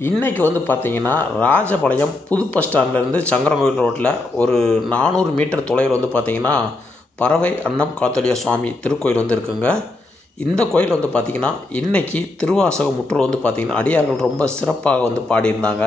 இன்றைக்கி வந்து பார்த்திங்கன்னா, ராஜபாளையம் புது பஸ் ஸ்டாண்ட்லேருந்து சங்கரன்கோவில் ரோட்டில் ஒரு 400 மீட்டர் தொலைவில் வந்து பார்த்திங்கன்னா, பறவை அன்னம் காத்தோலியா சுவாமி திருக்கோயில் வந்து இருக்குங்க. இந்த கோயில் வந்து பார்த்திங்கன்னா, இன்றைக்கி திருவாசக முற்று வந்து பார்த்திங்கன்னா, அடியார்கள் ரொம்ப சிறப்பாக வந்து பாடியிருந்தாங்க.